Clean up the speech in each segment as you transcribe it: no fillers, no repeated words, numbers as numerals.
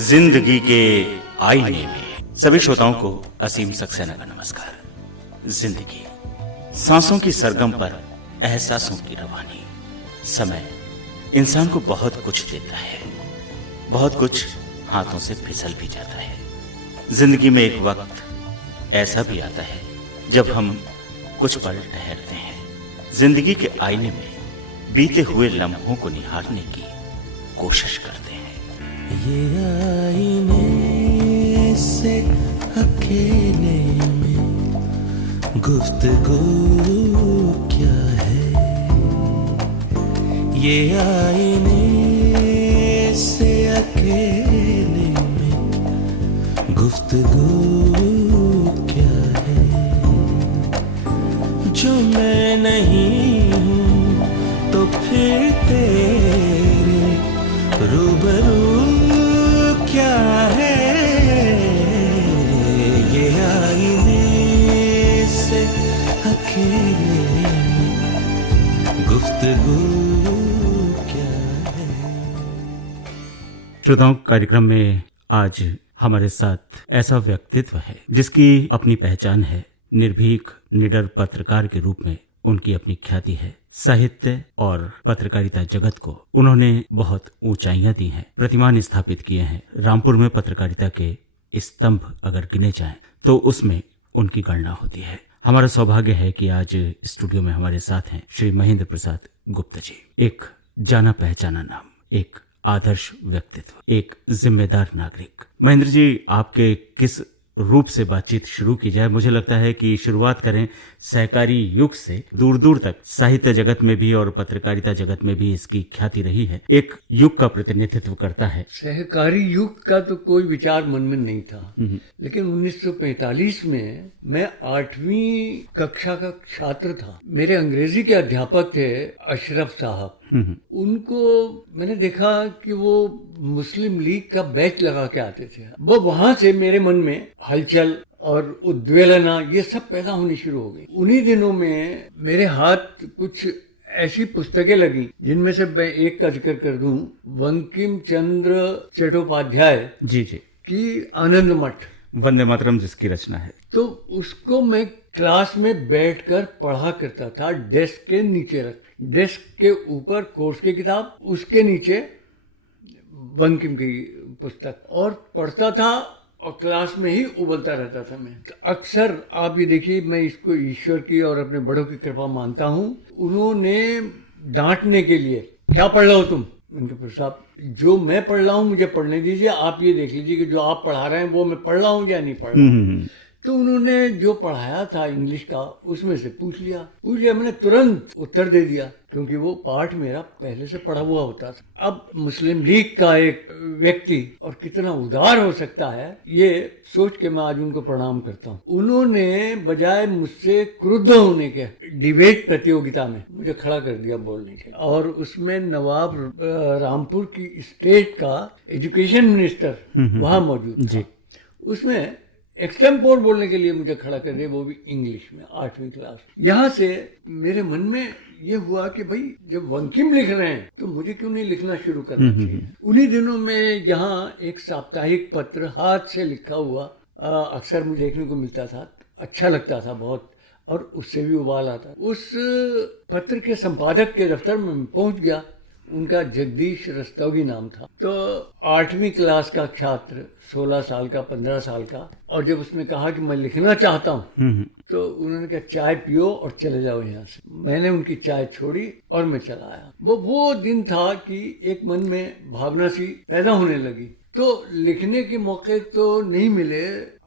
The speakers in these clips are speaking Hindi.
जिंदगी के आईने में सभी श्रोताओं को असीम सक्सेना का नमस्कार। जिंदगी सांसों की सरगम पर एहसासों की रवानी। समय इंसान को बहुत कुछ देता है, बहुत कुछ हाथों से फिसल भी जाता है। जिंदगी में एक वक्त ऐसा भी आता है जब हम कुछ पल ठहरते हैं, जिंदगी के आईने में बीते हुए लम्हों को निहारने की कोशिश करते हैं। ये आईने से अकेले में गुफ्तगू क्या है, ये आईने से अकेले में गुफ्तगू क्या है, जो मैं नहीं हूँ तो फिर तेरे रूबरू क्या है, ये आईने से अकेले में गुफ्तगू क्या है। श्रोताओं, कार्यक्रम में आज हमारे साथ ऐसा व्यक्तित्व है जिसकी अपनी पहचान है। निर्भीक निडर पत्रकार के रूप में उनकी अपनी ख्याति है। साहित्य और पत्रकारिता जगत को उन्होंने बहुत ऊंचाइयां दी हैं, प्रतिमान स्थापित किए हैं। रामपुर में पत्रकारिता के स्तंभ अगर गिने जाएं तो उसमें उनकी गणना होती है। हमारा सौभाग्य है कि आज स्टूडियो में हमारे साथ हैं श्री महेंद्र प्रसाद गुप्ता जी। एक जाना पहचाना नाम, एक आदर्श व्यक्तित्व, एक जिम्मेदार नागरिक। महेंद्र जी, आपके किस रूप से बातचीत शुरू की जाए? मुझे लगता है कि शुरुआत करें सहकारी युग से। दूर दूर तक साहित्य जगत में भी और पत्रकारिता जगत में भी इसकी ख्याति रही है। एक युग का प्रतिनिधित्व करता है। सहकारी युग का तो कोई विचार मन में नहीं था, लेकिन 1945 में मैं 8वीं कक्षा का छात्र था। मेरे अंग्रेजी के अध्यापक थे अशरफ साहब। उनको मैंने देखा कि वो मुस्लिम लीग का बैच लगा के आते थे। वो वहां से मेरे मन में हलचल और उद्वेलना ये सब पैदा होनी शुरू हो गई। उन्हीं दिनों में मेरे हाथ कुछ ऐसी पुस्तकें लगी जिनमें से मैं एक का जिक्र कर दूं, बंकिम चंद्र चट्टोपाध्याय जी की आनंद मठ, वंदे मातरम जिसकी रचना है। तो उसको मैं क्लास में बैठकर पढ़ा करता था। डेस्क के नीचे रख, डेस्क के ऊपर कोर्स की किताब, उसके नीचे बंकिम की पुस्तक, और पढ़ता था और क्लास में ही उबलता रहता था मैं। तो अक्सर आप ये देखिए, मैं इसको ईश्वर की और अपने बड़ों की कृपा मानता हूँ। उन्होंने डांटने के लिए, क्या पढ़ रहे हो तुम? उनके साहब, जो मैं पढ़ रहा हूँ मुझे पढ़ने दीजिए, आप ये देख लीजिए कि जो आप पढ़ा रहे हैं वो मैं पढ़ रहा हूँ या नहीं पढ़ रहा हूँ। तो उन्होंने जो पढ़ाया था इंग्लिश का, उसमें से पूछ लिया। मैंने तुरंत उत्तर दे दिया, क्योंकि वो पाठ मेरा पहले से पढ़ा हुआ होता था। अब मुस्लिम लीग का एक व्यक्ति और कितना उदार हो सकता है, ये सोच के मैं आज उनको प्रणाम करता हूँ। उन्होंने बजाय मुझसे क्रुद्ध होने के डिबेट प्रतियोगिता में मुझे खड़ा कर दिया बोलने के, और उसमें नवाब रामपुर की स्टेट का एजुकेशन मिनिस्टर वहां मौजूद था। उसमें एक्सटेम्पोर बोलने के लिए मुझे खड़ा कर दिया, वो भी इंग्लिश में, 8वीं क्लास। यहाँ से मेरे मन में ये हुआ कि भाई जब बंकिम लिख रहे हैं तो मुझे क्यों नहीं लिखना शुरू करना चाहिए। उन्हीं दिनों में यहाँ एक साप्ताहिक पत्र हाथ से लिखा हुआ अक्सर मुझे देखने को मिलता था, अच्छा लगता था बहुत, और उससे भी उबाल आता। उस पत्र के संपादक के दफ्तर में पहुंच गया। उनका जगदीश रस्तोगी नाम था। तो 8वीं क्लास का छात्र, 16 साल का, 15 साल का, और जब उसने कहा कि मैं लिखना चाहता हूँ, तो उन्होंने कहा चाय पियो और चले जाओ यहाँ से। मैंने उनकी चाय छोड़ी और मैं चला आया। वो दिन था कि एक मन में भावना सी पैदा होने लगी। तो लिखने के मौके तो नहीं मिले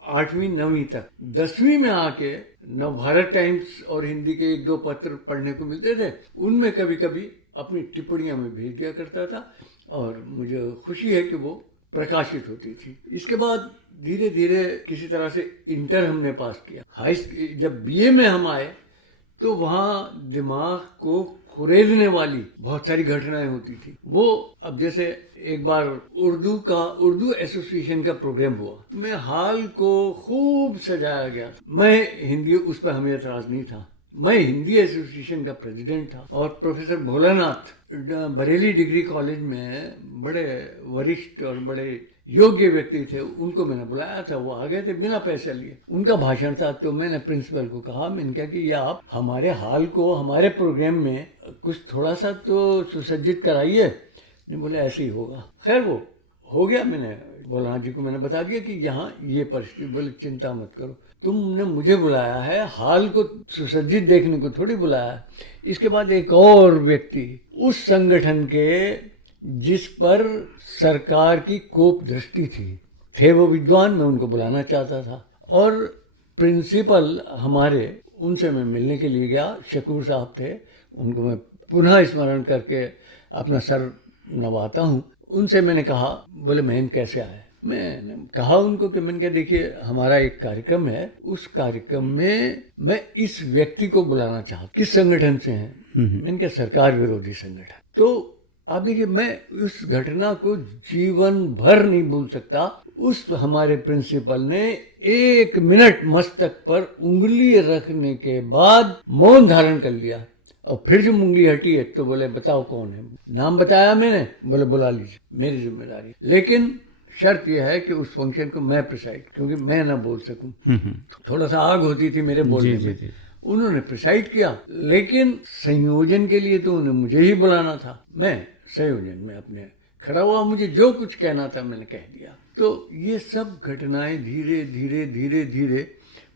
8वीं 9वीं तक। 10वीं में आके नवभारत टाइम्स और हिंदी के 1-2 पत्र पढ़ने को मिलते थे, उनमें कभी कभी अपनी टिप्पणियां में भेज दिया करता था, और मुझे खुशी है कि वो प्रकाशित होती थी। इसके बाद धीरे धीरे किसी तरह से इंटर हमने पास किया। जब बीए में हम आए तो वहाँ दिमाग को खुरेदने वाली बहुत सारी घटनाएं होती थी। वो अब जैसे एक बार उर्दू एसोसिएशन का प्रोग्राम हुआ, मैं हाल को खूब सजाया गया। मैं हिंदी, उस पर हमें एतराज नहीं था, मैं हिंदी एसोसिएशन का प्रेसिडेंट था, और professor Bholanath Bareilly degree college में बड़े वरिष्ठ और बड़े योग्य व्यक्ति थे, उनको मैंने बुलाया था, वो आ गए थे बिना पैसे लिए। उनका भाषण था, तो मैंने प्रिंसिपल को कहा, मैंने कहा कि ये आप हमारे हॉल को हमारे प्रोग्राम में कुछ थोड़ा सा तो सुसज्जित कराइए। नहीं, बोले ऐसे ही होगा। खैर वो हो गया। मैंने मौलाना जी को मैंने बता दिया कि यहाँ ये परिस्थिति। बोले चिंता मत करो, तुमने मुझे बुलाया है, हाल को सुसज्जित देखने को थोड़ी बुलाया है। इसके बाद एक और व्यक्ति उस संगठन के जिस पर सरकार की कोप दृष्टि थी, थे वो विद्वान, मैं उनको बुलाना चाहता था। और प्रिंसिपल हमारे, उनसे मैं मिलने के लिए गया, शकूर साहब थे, उनको मैं पुनः स्मरण करके अपना सर नवाता हूँ। उनसे मैंने कहा, बोले महन कैसे आए। मैंने कहा उनको कि मैंने कहा देखिए हमारा एक कार्यक्रम है, उस कार्यक्रम में मैं इस व्यक्ति को बुलाना चाहता। किस संगठन से हैं? मैंने कहा सरकार विरोधी संगठन। तो आप देखिए मैं उस घटना को जीवन भर नहीं भूल सकता। उस हमारे प्रिंसिपल ने 1 मिनट मस्तक पर उंगली रखने के बाद मौन धारण कर लिया, और फिर जब उंगली हटी है तो बोले बताओ कौन है। नाम बताया मैंने, बोले बुला लीजिए, मेरी जिम्मेदारी। लेकिन शर्त यह है कि उस फंक्शन को मैं प्रिसाइड, क्योंकि मैं ना बोल सकूं, थोड़ा सा आग होती थी मेरे बोलने में। उन्होंने प्रिसाइड किया, लेकिन संयोजन के लिए तो उन्हें मुझे ही बुलाना था। मैं संयोजन में अपने खड़ा हुआ, मुझे जो कुछ कहना था मैंने कह दिया। तो ये सब घटनाएं धीरे धीरे धीरे धीरे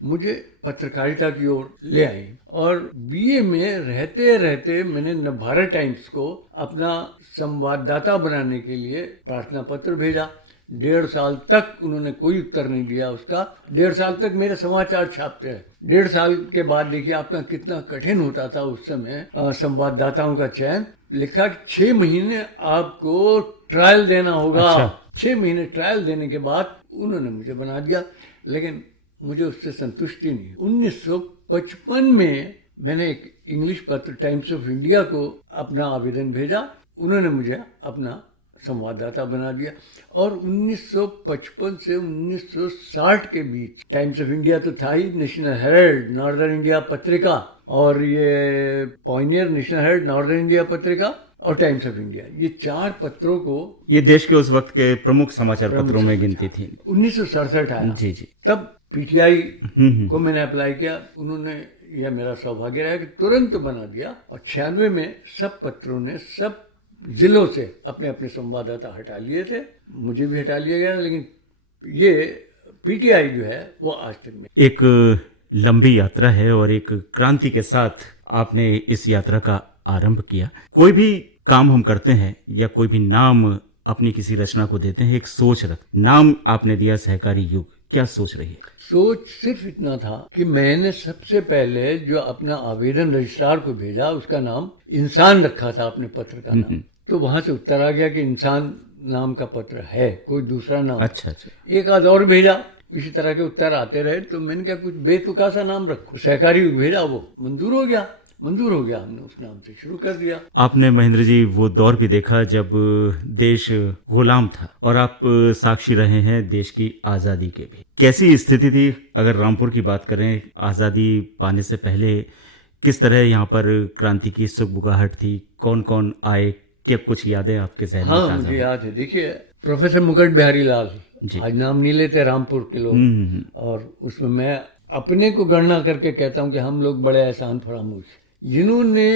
मुझे पत्रकारिता की ओर ले आई। और बीए में रहते रहते मैंने नवभारत टाइम्स को अपना संवाददाता बनाने के लिए प्रार्थना पत्र भेजा। 1.5 साल तक उन्होंने कोई उत्तर नहीं दिया उसका। 1.5 साल तक मेरे समाचार छापते रहे। 1.5 साल के बाद देखिए आपका कितना कठिन होता था उस समय संवाददाताओं का चयन। लिखा कि 6 महीने आपको ट्रायल देना होगा। अच्छा। 6 महीने ट्रायल देने के बाद उन्होंने मुझे बना दिया, लेकिन मुझे उससे संतुष्टि नहीं। 1955 में मैंने एक इंग्लिश पत्र टाइम्स ऑफ इंडिया को अपना आवेदन भेजा, उन्होंने मुझे अपना संवाददाता बना दिया। और 1955 से 1960 के बीच टाइम्स ऑफ इंडिया तो था ही, नेशनल हेराल्ड, नॉर्दर्न इंडिया पत्रिका, और ये Pioneer, national Herald, northern India पत्रिका और टाइम्स ऑफ इंडिया, ये 4 पत्रों को, ये देश के उस वक्त के प्रमुख समाचार पत्रों में गिनती थी। 1967 आया जी जी। तब पीटीआई को मैंने अप्लाई किया, उन्होंने, यह मेरा सौभाग्य रहा कि तुरंत बना दिया। और 96 में सब पत्रों ने सब जिलों से अपने अपने संवाददाता हटा लिए थे, मुझे भी हटा लिया गया, लेकिन ये पीटीआई जो है वो आज तक में। एक लंबी यात्रा है और एक क्रांति के साथ आपने इस यात्रा का आरंभ किया। कोई भी काम हम करते हैं या कोई भी नाम अपनी किसी रचना को देते हैं, एक सोच रख, नाम आपने दिया सहकारी युग, क्या सोच रही है? सोच सिर्फ इतना था कि मैंने सबसे पहले जो अपना आवेदन रजिस्ट्रार को भेजा उसका नाम इंसान रखा था, अपने पत्र का नाम। तो वहां से उत्तर आ गया कि इंसान नाम का पत्र है, कोई दूसरा नाम। अच्छा अच्छा। एक आध और भेजा, इसी तरह के उत्तर आते रहे, तो मैंने कहा कुछ बेतुका सा नाम रखो। सहकारी युग भेजा, वो मंजूर हो गया, हमने उस नाम से शुरू कर दिया। आपने महेंद्र जी वो दौर भी देखा जब देश गुलाम था, और आप साक्षी रहे हैं देश की आज़ादी के भी। कैसी स्थिति थी? अगर रामपुर की बात करें, आज़ादी पाने से पहले किस तरह यहाँ पर क्रांति की सुगबुगाहट थी? कौन कौन आए? क्या कुछ यादें आपके जहन में? हाँ, मुझे याद है। देखिए, प्रोफेसर मुकुट बिहारी लाल, आज नाम नहीं लेते रामपुर के लोग, और उसमें मैं अपने को गणना करके कहता हूँ कि हम लोग बड़े एहसान फरामोश, जिन्होंने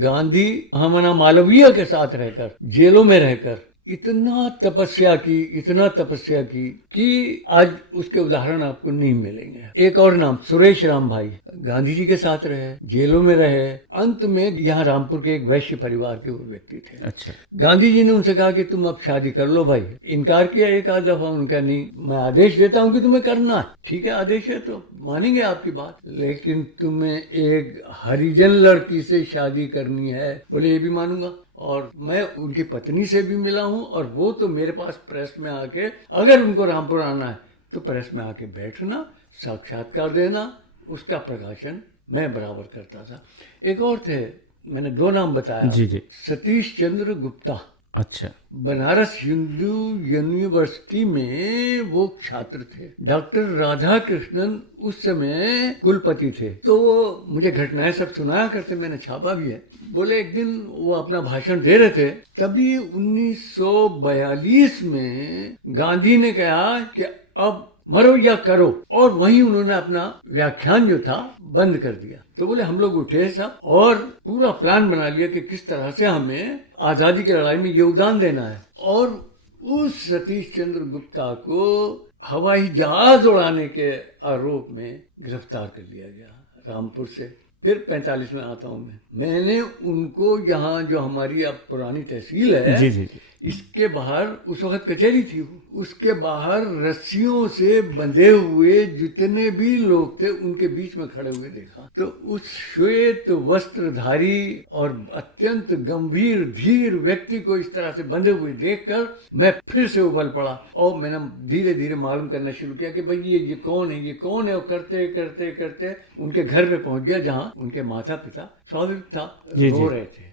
गांधी हमना मालवीय के साथ रहकर, जेलों में रहकर इतना तपस्या की कि आज उसके उदाहरण आपको नहीं मिलेंगे। एक और नाम, सुरेश राम भाई, गांधी जी के साथ रहे, जेलों में रहे, अंत में यहाँ रामपुर के एक वैश्य परिवार के वो व्यक्ति थे। अच्छा। गांधी जी ने उनसे कहा कि तुम अब शादी कर लो भाई। इनकार किया एक आध दफा, उनका नहीं, मैं आदेश देता हूँ कि तुम्हें करना है। ठीक है, आदेश है तो मानेंगे आपकी बात, लेकिन तुम्हें एक हरिजन लड़की से शादी करनी है। बोले ये भी मानूंगा। और मैं उनकी पत्नी से भी मिला हूं, और वो तो मेरे पास प्रेस में आके, अगर उनको रामपुर आना है तो प्रेस में आके बैठना, साक्षात्कार देना, उसका प्रकाशन मैं बराबर करता था। एक और थे, मैंने 2 नाम बताया। जी जी। सतीश चंद्र गुप्ता, अच्छा। बनारस हिंदू यूनिवर्सिटी में वो छात्र थे। डॉक्टर राधा कृष्णन उस समय कुलपति थे। तो वो मुझे घटनाएं सब सुनाया करते, मैंने छापा भी है। बोले एक दिन वो अपना भाषण दे रहे थे, तभी 1942 में गांधी ने कहा कि अब मरो या करो, और वहीं उन्होंने अपना व्याख्यान जो था बंद कर दिया। तो बोले हम लोग उठे सब और पूरा प्लान बना लिया कि किस तरह से हमें आजादी की लड़ाई में योगदान देना है। और उस सतीश चंद्र गुप्ता को हवाई जहाज उड़ाने के आरोप में गिरफ्तार कर लिया गया रामपुर से। फिर 45 में आता हूँ मैंने उनको यहाँ जो हमारी अब पुरानी तहसील है, जी जी जी। इसके बाहर उस वक्त कचहरी थी, उसके बाहर रस्सियों से बंधे हुए जितने भी लोग थे उनके बीच में खड़े हुए देखा। तो उस श्वेत वस्त्रधारी और अत्यंत गंभीर धीर व्यक्ति को इस तरह से बंधे हुए देखकर मैं फिर से उबल पड़ा और मैंने धीरे धीरे मालूम करना शुरू किया कि भाई ये कौन है, ये कौन है। और करते करते करते उनके घर पे पहुंच गया, जहाँ उनके माता पिता स्वाभाविक था रो रहे थे।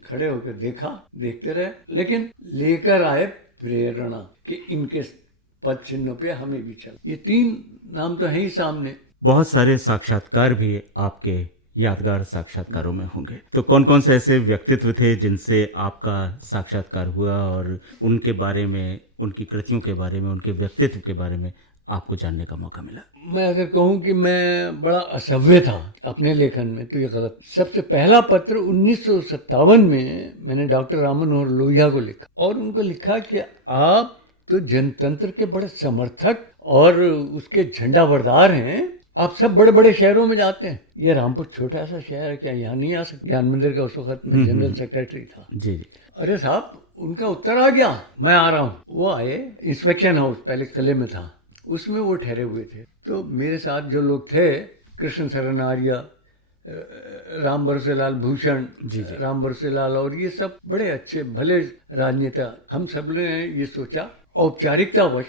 खड़े होकर देखते रहे, लेकिन लेकर आए प्रेरणा कि इनके पद चिन्हों पे हमें भी चल। ये 3 नाम तो है ही सामने। बहुत सारे साक्षात्कार भी आपके यादगार साक्षात्कारों में होंगे, तो कौन कौन से ऐसे व्यक्तित्व थे जिनसे आपका साक्षात्कार हुआ और उनके बारे में, उनकी कृतियों के बारे में, उनके व्यक्तित्व के बारे में आपको जानने का मौका मिला? मैं अगर कहूं कि मैं बड़ा असभ्य था अपने लेखन में तो ये गलत। सबसे पहला पत्र 1957 में मैंने डॉक्टर राम मनोहर लोहिया को लिखा, और उनको लिखा कि आप तो जनतंत्र के बड़े समर्थक और उसके झंडा बरदार हैं। आप सब बड़े बड़े शहरों में जाते हैं, ये रामपुर छोटा सा शहर है, क्या यहाँ नहीं आ सकते? ज्ञान मंदिर का उस वक्त में जनरल सेक्रेटरी था। जी जी। अरे साहब, उनका उत्तर आ गया, मैं आ रहा हूँ। वो आए, इंस्पेक्शन हाउस पहले किले में था, उसमें वो ठहरे हुए थे। तो मेरे साथ जो लोग थे, कृष्ण शरण आर्य, राम बरसेलाल भूषण, राम बरसेलाल, और ये सब बड़े अच्छे भले राजनेता। हम सब ने ये सोचा औपचारिकतावश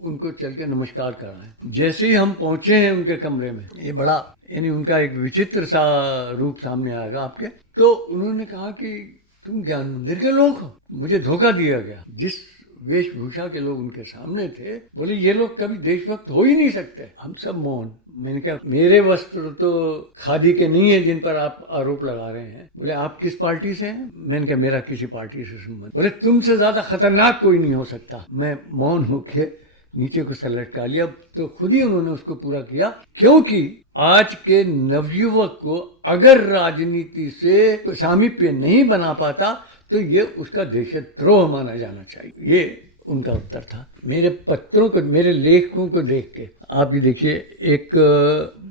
उनको चल के नमस्कार कराएं। जैसे ही हम पहुंचे हैं उनके कमरे में, ये बड़ा यानी उनका एक विचित्र सा रूप सामने आएगा आपके। तो उन्होंने कहा कि तुम ज्ञान मंदिर के लोग हो। मुझे धोखा दिया गया। जिस वेशभूषा के लोग उनके सामने थे, बोले ये लोग कभी देशभक्त हो ही नहीं सकते। हम सब मौन। मैंने कहा मेरे वस्त्र तो खादी के नहीं है जिन पर आप आरोप लगा रहे हैं। बोले आप किस पार्टी से हैं? मैंने कहा मेरा किसी पार्टी से संबंध। बोले तुमसे ज्यादा खतरनाक कोई नहीं हो सकता। मैं मौन होके नीचे को सर लटका लिया। तो खुद ही उन्होंने उसको पूरा किया, क्योंकि आज के नवयुवक को अगर राजनीति से सामीप्य नहीं बना पाता तो ये उसका देशद्रोह माना जाना चाहिए। ये उनका उत्तर था। मेरे पत्रों को, मेरे लेखों को देख के आप भी देखिए, एक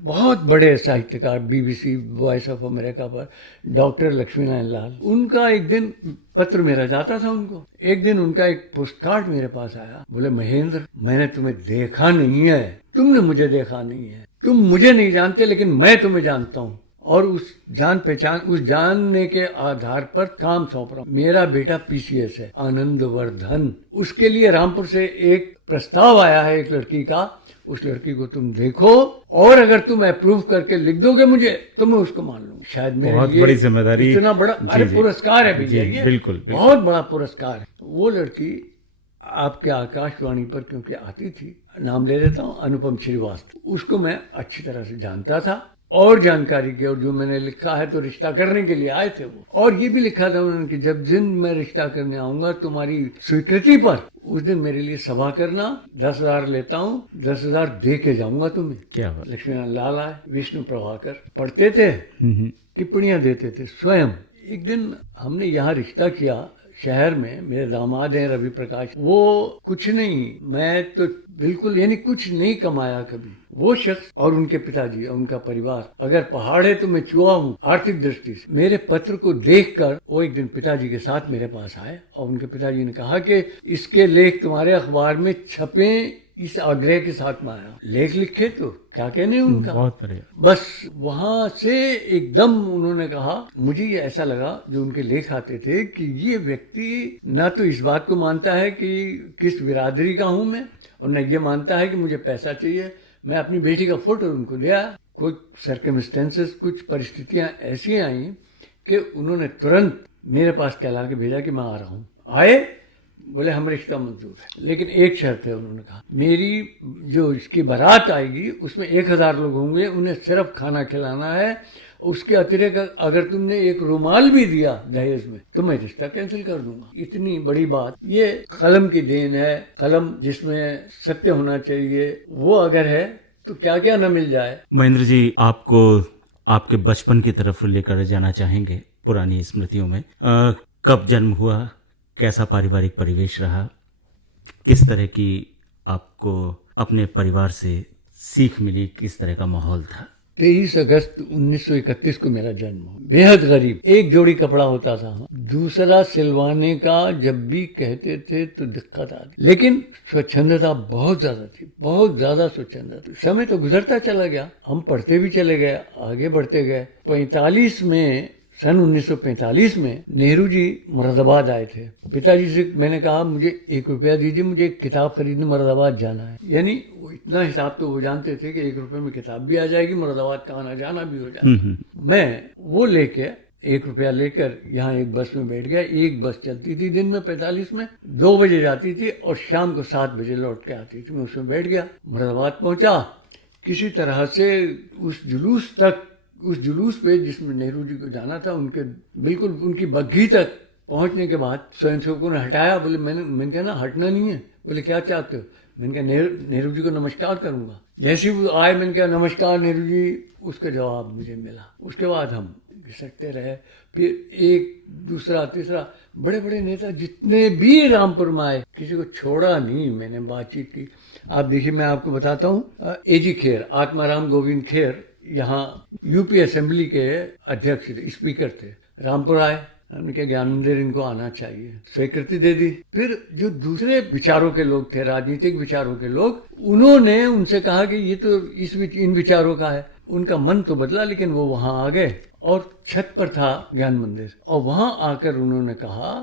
बहुत बड़े साहित्यकार BBC वॉइस ऑफ अमेरिका पर डॉक्टर लक्ष्मीनारायण लाल, उनका एक दिन पत्र मेरा जाता था उनको। एक दिन उनका एक पोस्टकार्ड मेरे पास आया। बोले महेंद्र, मैंने तुम्हें देखा नहीं है, तुमने मुझे देखा नहीं है, तुम मुझे नहीं जानते लेकिन मैं तुम्हें जानता हूँ, और उस जान पहचान, उस जानने के आधार पर काम सौंप रहा हूँ। मेरा बेटा PCS है, आनंदवर्धन। उसके लिए रामपुर से एक प्रस्ताव आया है एक लड़की का, उस लड़की को तुम देखो और अगर तुम अप्रूव करके लिख दोगे मुझे तो मैं उसको मान लूंगा। शायद मेरे बहुत लिए बड़ी जिम्मेदारी, इतना बड़ा पुरस्कार है भैया, ये बिल्कुल बहुत बड़ा पुरस्कार है। वो लड़की आपके आकाशवाणी पर क्योंकि आती थी, नाम ले लेता हूँ, अनुपम श्रीवास्तव, उसको मैं अच्छी तरह से जानता था और जानकारी की। और जो मैंने लिखा है तो रिश्ता करने के लिए आए थे वो, और ये भी लिखा था उन्होंने कि जब दिन मैं रिश्ता करने आऊंगा तुम्हारी स्वीकृति पर, उस दिन मेरे लिए सभा करना, 10,000 लेता हूँ, 10,000 दे के जाऊंगा तुम्हें। क्या बात। लक्ष्मीनारायण लाल आए, विष्णु प्रभाकर पढ़ते थे, टिप्पणियां देते थे स्वयं। एक दिन हमने यहाँ रिश्ता किया शहर में, मेरे दामाद हैं रवि प्रकाश, वो कुछ नहीं, मैं तो बिल्कुल यानी कुछ नहीं कमाया कभी। वो शख्स और उनके पिताजी और उनका परिवार, अगर पहाड़ है तो मैं चूहा हूँ आर्थिक दृष्टि से। मेरे पत्र को देखकर वो एक दिन पिताजी के साथ मेरे पास आए और उनके पिताजी ने कहा कि इसके लेख तुम्हारे अखबार में छपे, इस आग्रह के साथ में आया। लेख लिखे तो क्या कहने उनका, बहुत बढ़िया। बस वहां से एकदम उन्होंने कहा, मुझे ये ऐसा लगा जो उनके लेख आते थे कि ये व्यक्ति ना तो इस बात को मानता है कि किस बिरादरी का हूं मैं, और न ये मानता है कि मुझे पैसा चाहिए। मैं अपनी बेटी का फोटो उनको दिया। कुछ सर्कमस्टेंसेस, कुछ परिस्थितियां ऐसी आई कि उन्होंने तुरंत मेरे पास कहला के भेजा कि मैं आ रहा हूँ। आए, बोले हम रिश्ता मंजूर है, लेकिन एक शर्त है, उन्होंने कहा मेरी जो इसकी बारात आएगी उसमें 1000 लोग होंगे, उन्हें सिर्फ खाना खिलाना है, उसके अतिरिक्त अगर तुमने एक रुमाल भी दिया दहेज में तो मैं रिश्ता कैंसिल कर दूंगा। इतनी बड़ी बात, ये कलम की देन है, कलम जिसमें सत्य होना चाहिए वो अगर है तो क्या क्या न मिल जाए। महेंद्र जी, आपको आपके बचपन की तरफ लेकर जाना चाहेंगे, पुरानी स्मृतियों में। कब जन्म हुआ, कैसा पारिवारिक परिवेश रहा, किस तरह की आपको अपने परिवार से सीख मिली, किस तरह का माहौल था? 23 अगस्त 1931 को मेरा जन्म हुआ। बेहद गरीब, एक जोड़ी कपड़ा होता था, दूसरा सिलवाने का जब भी कहते थे तो दिक्कत आती, लेकिन स्वच्छंदता बहुत ज्यादा थी, बहुत ज्यादा स्वच्छंदता थी। समय तो गुजरता चला गया, हम पढ़ते भी चले गए, आगे बढ़ते गए। 45 में, सन 1945 में नेहरू जी मुरादाबाद आए थे। पिताजी से मैंने कहा मुझे 1 रुपया दीजिए, मुझे एक किताब खरीदने मुरादाबाद जाना है। यानी वो इतना हिसाब तो वो जानते थे कि 1 रुपये में किताब भी आ जाएगी, मुरादाबाद का आना जाना भी हो जाएगा। मैं वो लेके 1 रुपया लेकर यहाँ एक बस में बैठ गया। एक बस चलती थी दिन में 45 में, 2 बजे जाती थी और शाम को 7 बजे लौट के आती थी। मैं उसमें बैठ गया, मुरादाबाद पहुंचा, किसी तरह से उस जुलूस पे जिसमें नेहरू जी को जाना था, उनके बिल्कुल उनकी बग्घी तक पहुंचने के बाद स्वयंसेवकों ने हटाया। बोले मैंने कहा ना हटना नहीं है। बोले क्या चाहते हो? मैंने कहा नेहरू जी को नमस्कार करूंगा। जैसे ही वो आए मैंने कहा नमस्कार नेहरू जी, उसका जवाब मुझे मिला। उसके बाद हम घिसकते रहे, फिर एक दूसरा तीसरा, बड़े बड़े नेता जितने भी रामपुर में आए किसी को छोड़ा नहीं, मैंने बातचीत की। आप देखिए, मैं आपको बताता हूँ, एजी खेर, आत्माराम गोविंद खेर यहाँ यूपी असेंबली के अध्यक्ष थे, स्पीकर थे, रामपुर आए। हमने कहा ज्ञान मंदिर इनको आना चाहिए, स्वीकृति दे दी। फिर जो दूसरे विचारों के लोग थे, राजनीतिक विचारों के लोग, उन्होंने उनसे कहा कि ये तो इन विचारों का है। उनका मन तो बदला, लेकिन वो वहां आ गए और छत पर था ज्ञान मंदिर, और वहां आकर उन्होंने कहा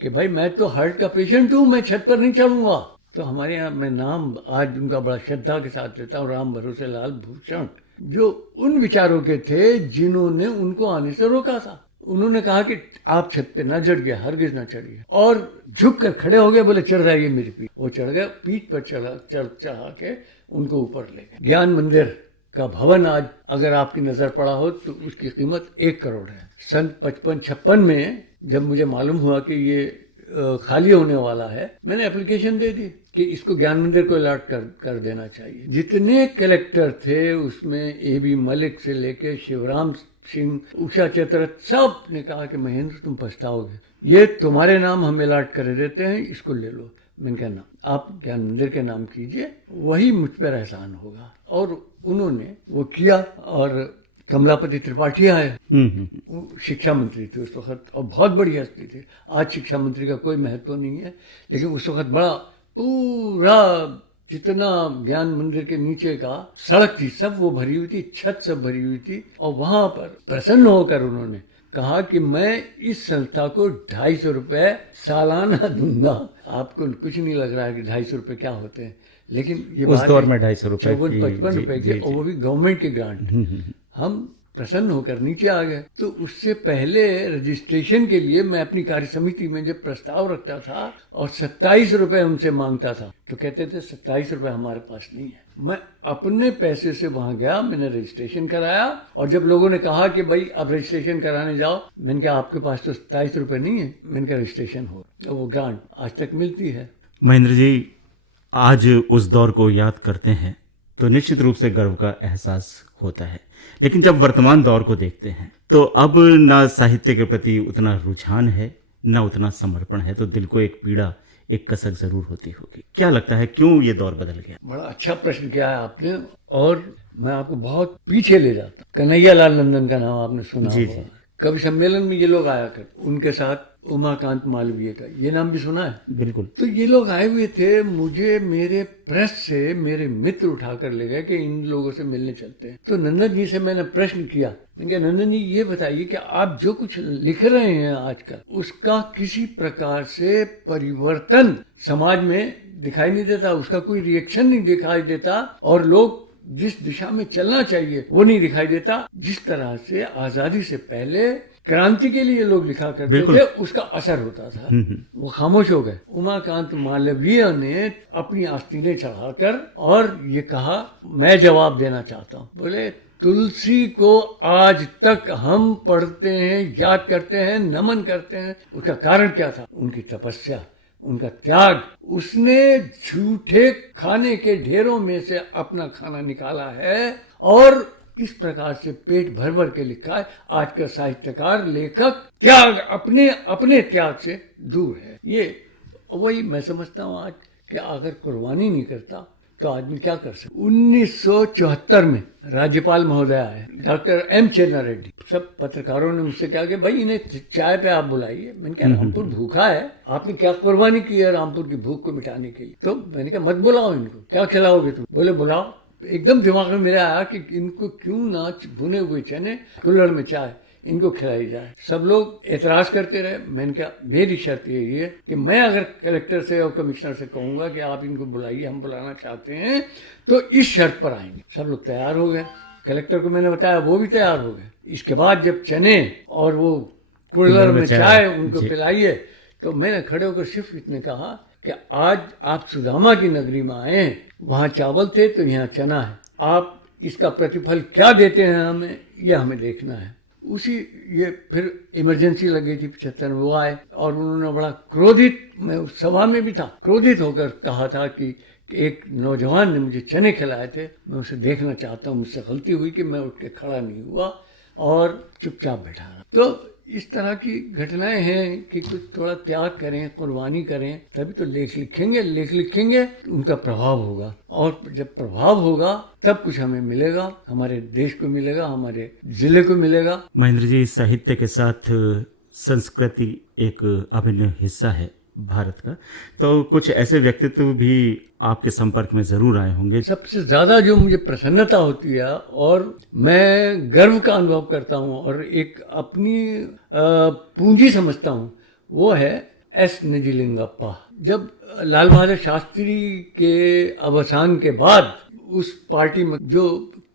कि भाई मैं तो हार्ट का पेशेंट हूं, मैं छत पर नहीं चढ़ूंगा। तो हमारे यहाँ, मैं नाम आज उनका बड़ा श्रद्धा के साथ लेता हूँ, राम भरोसे लाल भूषण, जो उन विचारों के थे जिन्होंने उनको आने से रोका था। उन्होंने कहा कि आप छत पे ना चढ़ गए, हरगिज ना चढ़िए, और झुक कर खड़े हो गए, बोले चढ़ जाइए मेरी पीठ। वो चढ़ गए, पीठ पर चढ़ा के उनको ऊपर ले गए। ज्ञान मंदिर का भवन आज अगर आपकी नजर पड़ा हो तो उसकी कीमत 1 करोड़ है। सन 55-56 में जब मुझे मालूम हुआ कि ये खाली होने वाला है, मैंने एप्लीकेशन दे दी कि इसको ज्ञान मंदिर को अलॉट कर देना चाहिए। जितने कलेक्टर थे उसमें AB मलिक से लेके शिवराम सिंह, उषा चतरथ, सब ने कहा कि महेंद्र तुम पछताओगे, ये तुम्हारे नाम हम अलॉट कर देते हैं, इसको ले लो। मैंने कहा ना, आप ज्ञान मंदिर के नाम कीजिए, वही मुझ पर एहसान होगा। और उन्होंने वो किया। और कमलापति त्रिपाठी आए, शिक्षा मंत्री थे उस वक्त, और बहुत बड़ी हस्ती थे। आज शिक्षा मंत्री का कोई महत्व नहीं है, लेकिन उस वक्त बड़ा, पूरा जितना ज्ञान मंदिर के नीचे का सड़क थी सब वो भरी हुई थी, छत सब भरी हुई थी। और वहां पर प्रसन्न होकर उन्होंने कहा कि मैं इस संस्था को 250 रुपए सालाना दूंगा। आपको कुछ नहीं लग रहा है कि 250 रुपए क्या होते हैं, लेकिन ये उस दौर में 250 रुपए, 54-55 रुपए के, और वो भी गवर्नमेंट के ग्रांट। हम प्रसन्न होकर नीचे आ गए। तो उससे पहले रजिस्ट्रेशन के लिए मैं अपनी कार्य समिति में जब प्रस्ताव रखता था और 27 रुपए उनसे मांगता था, तो कहते थे 27 रुपए हमारे पास नहीं है। मैं अपने पैसे से वहां गया, मैंने रजिस्ट्रेशन कराया, और जब लोगों ने कहा कि भाई अब रजिस्ट्रेशन कराने जाओ, मैंने कहा आपके पास तो 27 रुपए नहीं है। मैंने कहा रजिस्ट्रेशन हो, वो ग्रांट आज तक मिलती है। महेंद्र जी, आज उस दौर को याद करते हैं तो निश्चित रूप से गर्व का एहसास होता है, लेकिन जब वर्तमान दौर को देखते हैं तो अब ना साहित्य के प्रति उतना रुझान है, ना उतना समर्पण है, तो दिल को एक पीड़ा, एक कसक जरूर होती होगी। क्या लगता है क्यों ये दौर बदल गया? बड़ा अच्छा प्रश्न किया है आपने, और मैं आपको बहुत पीछे ले जाता। कन्हैया लाल नंदन का नाम आपने सुना होगा, कवि सम्मेलन में ये लोग आया कर, उनके साथ उमाकांत मालवीय का ये नाम भी सुना है? बिल्कुल। तो ये लोग आए हुए थे, मुझे मेरे प्रेस से मेरे मित्र उठाकर ले गए कि इन लोगों से मिलने चलते हैं। तो नंदन जी से मैंने प्रश्न किया, मैंने कहा नंदन जी ये बताइए कि आप जो कुछ लिख रहे हैं आजकल, उसका किसी प्रकार से परिवर्तन समाज में दिखाई नहीं देता, उसका कोई रिएक्शन नहीं दिखाई देता, और लोग जिस दिशा में चलना चाहिए वो नहीं दिखाई देता। जिस तरह से आजादी से पहले क्रांति के लिए लोग लिखा करते बिल्कुल। थे, उसका असर होता था। वो खामोश हो गए। उमाकांत मालवीय ने अपनी आस्तीनें चढ़ाकर और ये कहा, मैं जवाब देना चाहता हूँ। बोले, तुलसी को आज तक हम पढ़ते हैं, याद करते हैं, नमन करते हैं। उसका कारण क्या था? उनकी तपस्या, उनका त्याग। उसने झूठे खाने के ढेरों में से अपना खाना निकाला है और इस प्रकार से पेट भर भर के लिखा है। आज का साहित्यकार, लेखक त्याग, अपने त्याग से दूर है। ये वही मैं समझता हूँ आज कि अगर कुर्बानी नहीं करता तो आदमी क्या कर सकता। 1974 में राज्यपाल महोदय आए, डॉक्टर एम चेन्ना रेड्डी। सब पत्रकारों ने मुझसे कहा कि भाई इन्हें चाय पे आप बुलाइए। मैंने कहा रामपुर भूखा है, आपने क्या कुर्बानी की है रामपुर की भूख को मिटाने के लिए? तो मैंने कहा मत बुलाओ इनको, क्या खिलाओगे तुम? बोले बुलाओ। एकदम दिमाग में मेरा आया कि इनको क्यों ना भुने हुए चने, कुल्हड़ में चाय, इनको खिलाई जाए। सब लोग एतराज करते रहे। मैंने कहा मेरी शर्त यही है कि मैं अगर कलेक्टर से और कमिश्नर से कहूंगा कि आप इनको बुलाइए, हम बुलाना चाहते हैं, तो इस शर्त पर आएंगे। सब लोग तैयार हो गए। कलेक्टर को मैंने बताया, वो भी तैयार हो गए। इसके बाद जब चने और वो कुल्हड़ में चाय उनको पिलाइए, तो मैंने खड़े होकर सिर्फ इतने कहा कि आज आप सुदामा की नगरी में आए हैं, वहां चावल थे तो यहाँ चना है। आप इसका प्रतिफल क्या देते हैं हमें, यह हमें देखना है। उसी ये फिर इमरजेंसी लग गई थी 75 में। वो आए और उन्होंने बड़ा क्रोधित, मैं उस सभा में भी था, क्रोधित होकर कहा था कि एक नौजवान ने मुझे चने खिलाए थे, मैं उसे देखना चाहता हूँ। मुझसे गलती हुई कि मैं उठ के खड़ा नहीं हुआ और चुपचाप बैठा रहा। तो इस तरह की घटनाएं हैं कि कुछ थोड़ा त्याग करें, कुर्बानी करें, तभी तो लेख लिखेंगे उनका प्रभाव होगा। और जब प्रभाव होगा तब कुछ हमें मिलेगा, हमारे देश को मिलेगा, हमारे जिले को मिलेगा। महेंद्र जी, साहित्य के साथ संस्कृति एक अभिन्न हिस्सा है भारत का, तो कुछ ऐसे व्यक्तित्व भी आपके संपर्क में जरूर आए होंगे। सबसे ज्यादा जो मुझे प्रसन्नता होती है और मैं गर्व का अनुभव करता हूँ और एक अपनी पूंजी समझता हूँ, वो है एस निजलिंगप्पा। जब लाल बहादुर शास्त्री के अवसान के बाद उस पार्टी में जो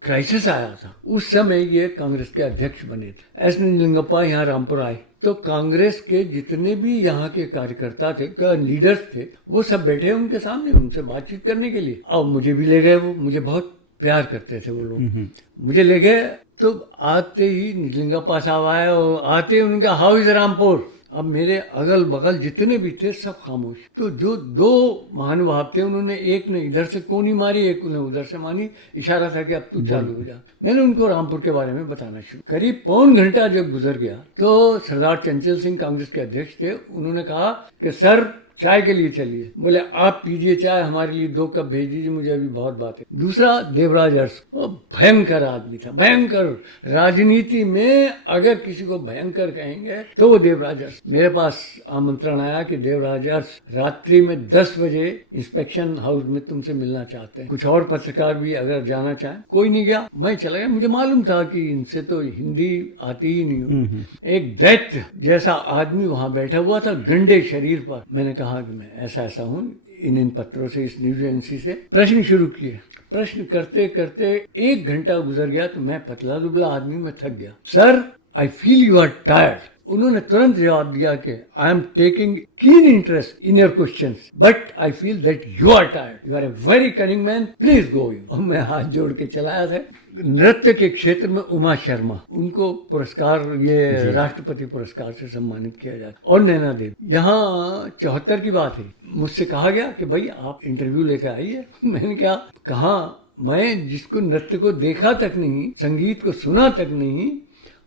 क्राइसिस आया था, उस समय ये कांग्रेस के अध्यक्ष बने थे। एस निजलिंगप्पा यहाँ रामपुर आए तो कांग्रेस के जितने भी यहाँ के कार्यकर्ता थे, लीडर्स थे, वो सब बैठे उनके सामने, उनसे बातचीत करने के लिए। और मुझे भी ले गए। वो मुझे बहुत प्यार करते थे वो लोग। मुझे ले गए तो आते ही निजलिंगप्पा साहब आए और आते ही उनका हाउ इज रामपुर। अब मेरे अगल बगल जितने भी थे सब खामोश। तो जो दो महानुभाव थे, उन्होंने एक ने इधर से कोनी मारी, एक ने उधर से मारी, इशारा था कि अब तू चालू हो जा। मैंने उनको रामपुर के बारे में बताना शुरू। करीब पौन घंटा जब गुजर गया तो सरदार चंचल सिंह कांग्रेस के अध्यक्ष थे, उन्होंने कहा कि सर चाय के लिए चलिए। बोले आप पीजिए चाय, हमारे लिए 2 कप भेज दीजिए, मुझे अभी बहुत बात है। दूसरा देवराज अरस, वो भयंकर आदमी था, भयंकर। राजनीति में अगर किसी को भयंकर कहेंगे तो वो देवराज अरस। मेरे पास आमंत्रण आया कि देवराज अरस रात्रि में 10 बजे इंस्पेक्शन हाउस में तुमसे मिलना चाहते हैं। कुछ और पत्रकार भी अगर जाना चाहें। कोई नहीं गया, मैं चला गया। मुझे मालूम था कि इनसे तो हिंदी आती ही नहीं हो। एक दैत्य जैसा आदमी वहां बैठा हुआ था, गंडे शरीर पर। मैंने कहा कि मैं ऐसा हूं, इन पत्रों से, इस न्यूज एजेंसी से प्रश्न शुरू किए। प्रश्न करते करते 1 घंटा गुजर गया तो मैं पतला दुबला आदमी, मैं थक गया। Sir I feel you are tired. उन्होंने तुरंत जवाब दिया कि I am taking keen interest in your questions but I feel that you are tired, you are a very cunning man, please go. और मैं हाथ जोड़ के चलाया था। नृत्य के क्षेत्र में उमा शर्मा, उनको पुरस्कार, ये राष्ट्रपति पुरस्कार से सम्मानित किया जाता। और नैना देवी। यहाँ 74 की बात है, मुझसे कहा गया कि भाई आप इंटरव्यू लेकर आइए। मैंने कहा मैं जिसको नृत्य को देखा तक नहीं, संगीत को सुना तक नहीं,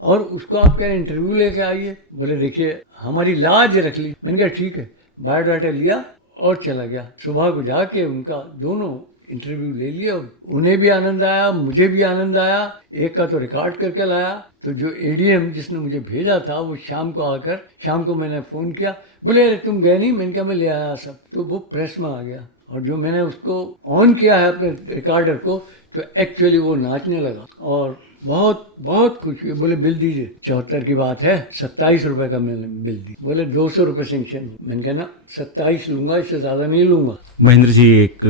और उसको आप कह रहे इंटरव्यू लेके आइए। बोले देखिए हमारी लाज रख ली। मैंने कहा ठीक है, बायोडाटा लिया और चला गया। सुबह को जाके उनका दोनों इंटरव्यू ले लिया। उन्हें भी आनंद आया, मुझे भी आनंद आया। एक का तो रिकॉर्ड करके लाया। तो जो एडीएम जिसने मुझे भेजा था वो शाम को मैंने फोन किया। बोले अरे तुम गए नहीं? मैंने कहा मैं ले आया सब। तो वो प्रेस में आ गया और जो मैंने उसको ऑन किया है अपने रिकॉर्डर को, तो एक्चुअली वो नाचने लगा और बहुत बहुत खुश हुए। बोले बिल दीजिए। 74 की बात है, 27 रुपए का मैंने बिल दी। बोले 200 रुपए सेंक्शन। मैंने कहा ना 27 लूंगा, इससे ज्यादा नहीं लूंगा। महेंद्र जी, एक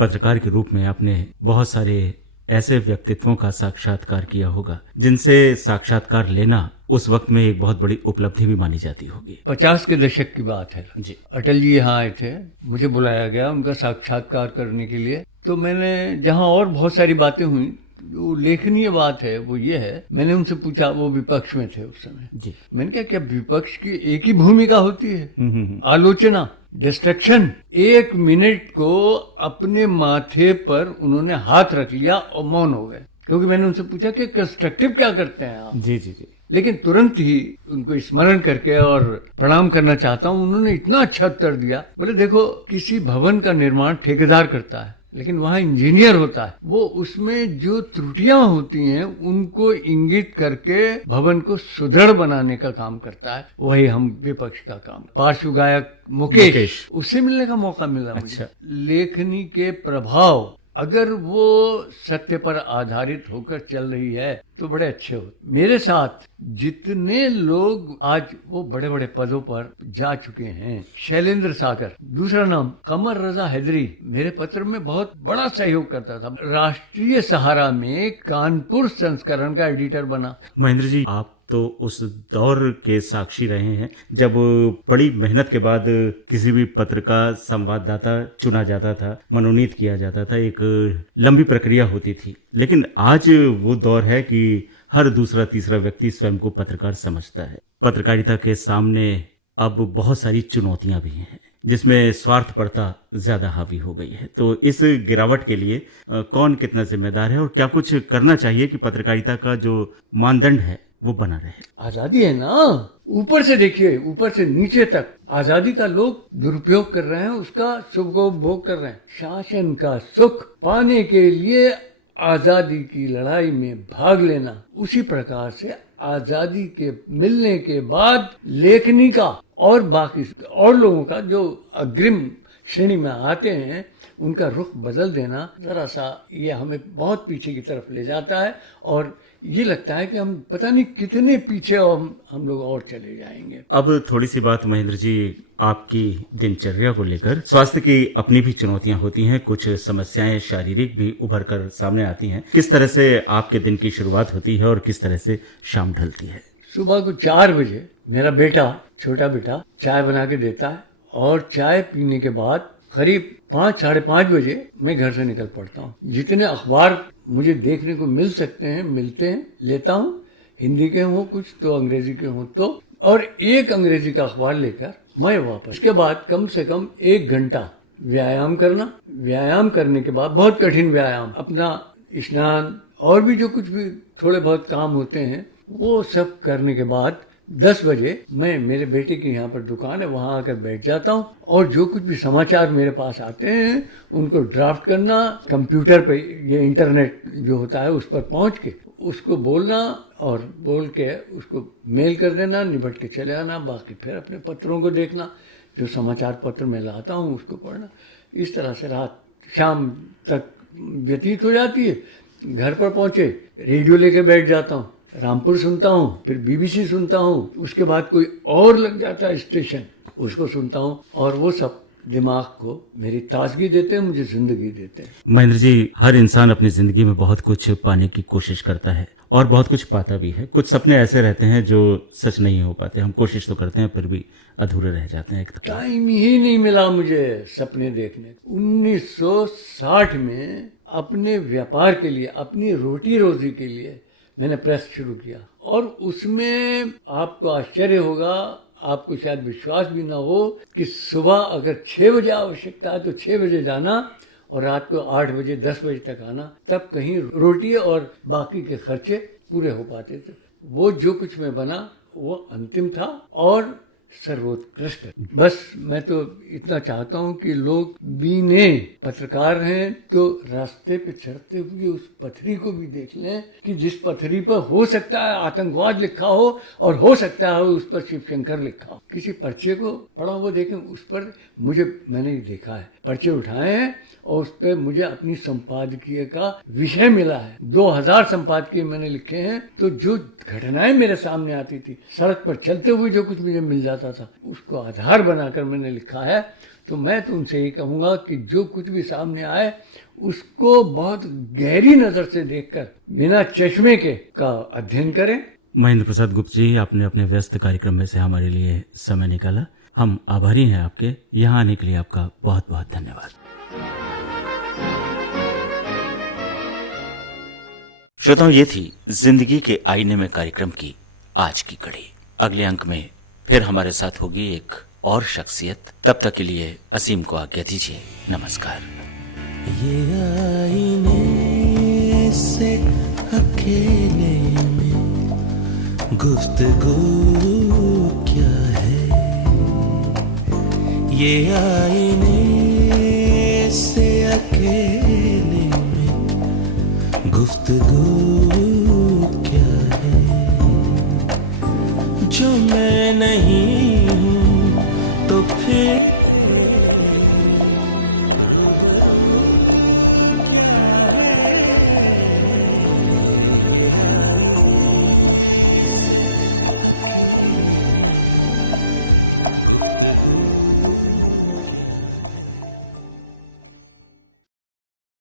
पत्रकार के रूप में आपने बहुत सारे ऐसे व्यक्तित्वों का साक्षात्कार किया होगा जिनसे साक्षात्कार लेना उस वक्त में एक बहुत बड़ी उपलब्धि भी मानी जाती होगी। 50 के दशक की बात है। जी। अटल जी यहाँ आए थे, मुझे बुलाया गया उनका साक्षात्कार करने के लिए। तो मैंने जहाँ और बहुत सारी बातें हुई, जो उल्लेखनीय बात है वो ये है, मैंने उनसे पूछा, वो विपक्ष में थे उस समय। जी। मैंने कहा क्या विपक्ष की एक ही भूमिका होती है? आलोचना, डिस्ट्रैक्शन। 1 मिनट को अपने माथे पर उन्होंने हाथ रख लिया और मौन हो गए, क्योंकि मैंने उनसे पूछा कि कंस्ट्रक्टिव क्या करते हैं आप? जी जी जी। लेकिन तुरंत ही उनको स्मरण करके और प्रणाम करना चाहता हूं, उन्होंने इतना अच्छा उत्तर दिया। बोले देखो, किसी भवन का निर्माण ठेकेदार करता है, लेकिन वहां इंजीनियर होता है। वो उसमें जो त्रुटियां होती हैं उनको इंगित करके भवन को सुदृढ़ बनाने का काम करता है। वही हम विपक्ष का काम। पार्श्व गायक मुकेश, उससे मिलने का मौका मिला मुझे। अच्छा। लेखनी के प्रभाव अगर वो सत्य पर आधारित होकर चल रही है तो बड़े अच्छे हो। मेरे साथ जितने लोग आज वो बड़े बड़े पदों पर जा चुके हैं, शैलेंद्र सागर, दूसरा नाम कमर रजा हैदरी, मेरे पत्र में बहुत बड़ा सहयोग करता था। राष्ट्रीय सहारा में कानपुर संस्करण का एडिटर बना। महेंद्र जी, आप तो उस दौर के साक्षी रहे हैं जब बड़ी मेहनत के बाद किसी भी पत्र का संवाददाता चुना जाता था, मनोनीत किया जाता था, एक लंबी प्रक्रिया होती थी। लेकिन आज वो दौर है कि हर दूसरा तीसरा व्यक्ति स्वयं को पत्रकार समझता है। पत्रकारिता के सामने अब बहुत सारी चुनौतियां भी हैं, जिसमें स्वार्थपरता ज्यादा हावी हो गई है। तो इस गिरावट के लिए कौन कितना जिम्मेदार है और क्या कुछ करना चाहिए कि पत्रकारिता का जो मानदंड है वो बना रहे? आजादी है ना, ऊपर से देखिए, ऊपर से नीचे तक आजादी का लोग दुरुपयोग कर रहे हैं, उसका सुखोपभोग कर रहे हैं। शासन का सुख पाने के लिए आजादी की लड़ाई में भाग लेना, उसी प्रकार से आजादी के मिलने के बाद लेखनी का और बाकी और लोगों का जो अग्रिम श्रेणी में आते हैं उनका रुख बदल देना, जरा सा ये हमें बहुत पीछे की तरफ ले जाता है और ये लगता है कि हम पता नहीं कितने पीछे हम लोग और चले जाएंगे। अब थोड़ी सी बात महेंद्र जी, आपकी दिनचर्या को लेकर। स्वास्थ्य की अपनी भी चुनौतियां होती हैं, कुछ समस्याएं शारीरिक भी उभर कर सामने आती हैं। किस तरह से आपके दिन की शुरुआत होती है और किस तरह से शाम ढलती है? सुबह को 4 बजे मेरा बेटा, छोटा बेटा, चाय बना के देता है और चाय पीने के बाद करीब 5 साढ़े 5 बजे मैं घर से निकल पड़ता हूँ। जितने अखबार मुझे देखने को मिल सकते हैं मिलते हैं, लेता हूँ। हिंदी के हों कुछ तो अंग्रेजी के हों तो, और एक अंग्रेजी का अखबार लेकर मैं वापस। उसके बाद कम से कम 1 घंटा व्यायाम करना। व्यायाम करने के बाद, बहुत कठिन व्यायाम, अपना स्नान और भी जो कुछ भी थोड़े बहुत काम होते हैं वो सब करने के बाद 10 बजे मैं, मेरे बेटे की यहाँ पर दुकान है, वहाँ आकर बैठ जाता हूँ और जो कुछ भी समाचार मेरे पास आते हैं उनको ड्राफ्ट करना, कंप्यूटर पे ये इंटरनेट जो होता है उस पर पहुँच के उसको बोलना और बोल के उसको मेल कर देना, निपट के चले आना। बाकी फिर अपने पत्रों को देखना, जो समाचार पत्र मैं लाता हूँ उसको पढ़ना। इस तरह से रात शाम तक व्यतीत हो जाती है। घर पर पहुँचे रेडियो लेके बैठ जाता हूँ, रामपुर सुनता हूँ, फिर बीबीसी सुनता हूँ, उसके बाद कोई और लग जाता है स्टेशन, उसको सुनता हूँ और वो सब दिमाग को मेरी ताजगी देते हैं, मुझे जिंदगी देते हैं। महेंद्र जी, हर इंसान अपनी जिंदगी में बहुत कुछ पाने की कोशिश करता है और बहुत कुछ पाता भी है। कुछ सपने ऐसे रहते हैं जो सच नहीं हो पाते। हम कोशिश तो करते हैं फिर भी अधूरे रह जाते हैं। टाइम ही नहीं मिला मुझे सपने देखने। 1960 में अपने व्यापार के लिए, अपनी रोटी रोजी के लिए मैंने प्रेस शुरू किया और उसमें आपको आश्चर्य होगा, आपको शायद विश्वास भी ना हो कि सुबह अगर 6 बजे आवश्यकता है तो 6 बजे जाना और रात को 8 बजे 10 बजे तक आना, तब कहीं रोटी और बाकी के खर्चे पूरे हो पाते थे। वो जो कुछ में बना वो अंतिम था और सर्वोत्कृष्ट। बस मैं तो इतना चाहता हूँ कि लोग बीने पत्रकार हैं तो रास्ते पे चढ़ते हुए उस पथरी को भी देख लें कि जिस पथरी पर हो सकता है आतंकवाद लिखा हो और हो सकता है उस पर शिव शंकर लिखा हो। किसी पर्चे को पढ़ा वो देखें, उस पर मैंने देखा है, पर्चे उठाए हैं और उस पर मुझे अपनी संपादकीय का विषय मिला है। 2000 संपादकीय मैंने लिखे हैं। तो जो घटनाएं मेरे सामने आती थी, सड़क पर चलते हुए जो कुछ मुझे मिल जाता था, उसको आधार बनाकर मैंने लिखा है। तो मैं तो उनसे ये कहूँगा कि जो कुछ भी सामने आए उसको बहुत गहरी नज़र से देखकर, बिना चश्मे के का अध्ययन करें, महेंद्र प्रसाद गुप्त जी, आपने अपने व्यस्त कार्यक्रम में से हमारे लिए समय निकाला। हम आभारी हैं आपके। यहाँ आने के लिए आपका बहुत बहुत धन्यवाद। श्रोताओं, ये थी जिंदगी के आईने में कार्यक्रम की आज की कड़ी। अगले अंक में फिर हमारे साथ होगी एक और शख्सियत। तब तक के लिए असीम को आज्ञा दीजिए। नमस्कार। ये आईने से अकेले में गुफ्तगू क्या है, ये आईने से अकेले में गुफ्तगू क्या है, जो मैं नहीं